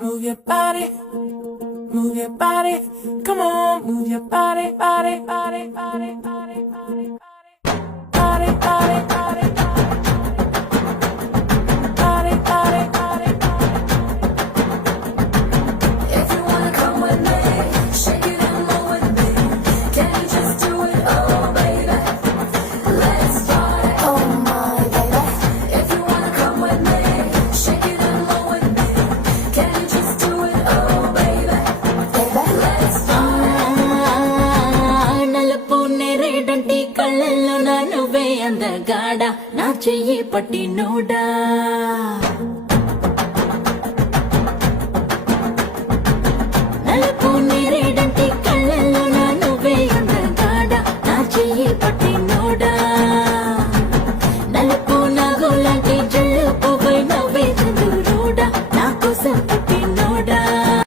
Move your body, move your body. Come on, move your body, body, body, body, body, body, body, body, body, body, body, body, body, If you wanna come with me, shake it and roll with me. Can you just do it, oh baby? Let's party, oh my baby. If you wanna come with me, shake it and roll with me. Can you just do it, oh baby? Let's party. నలుపు నేరేడంటి కళ్ళల్లో నా నువ్వే అందగాడ నా చెయ్యి పట్టి NUDA నలుపు నేరేడంటి కళ్ళల్లో నా నువ్వే అందగాడ నా చెయ్యి పట్టి నోడా నలుపు నాగులాంటి జల్లు పువ్వై నవ్వే చంద్రుడా నా కోసం పుట్టినోడా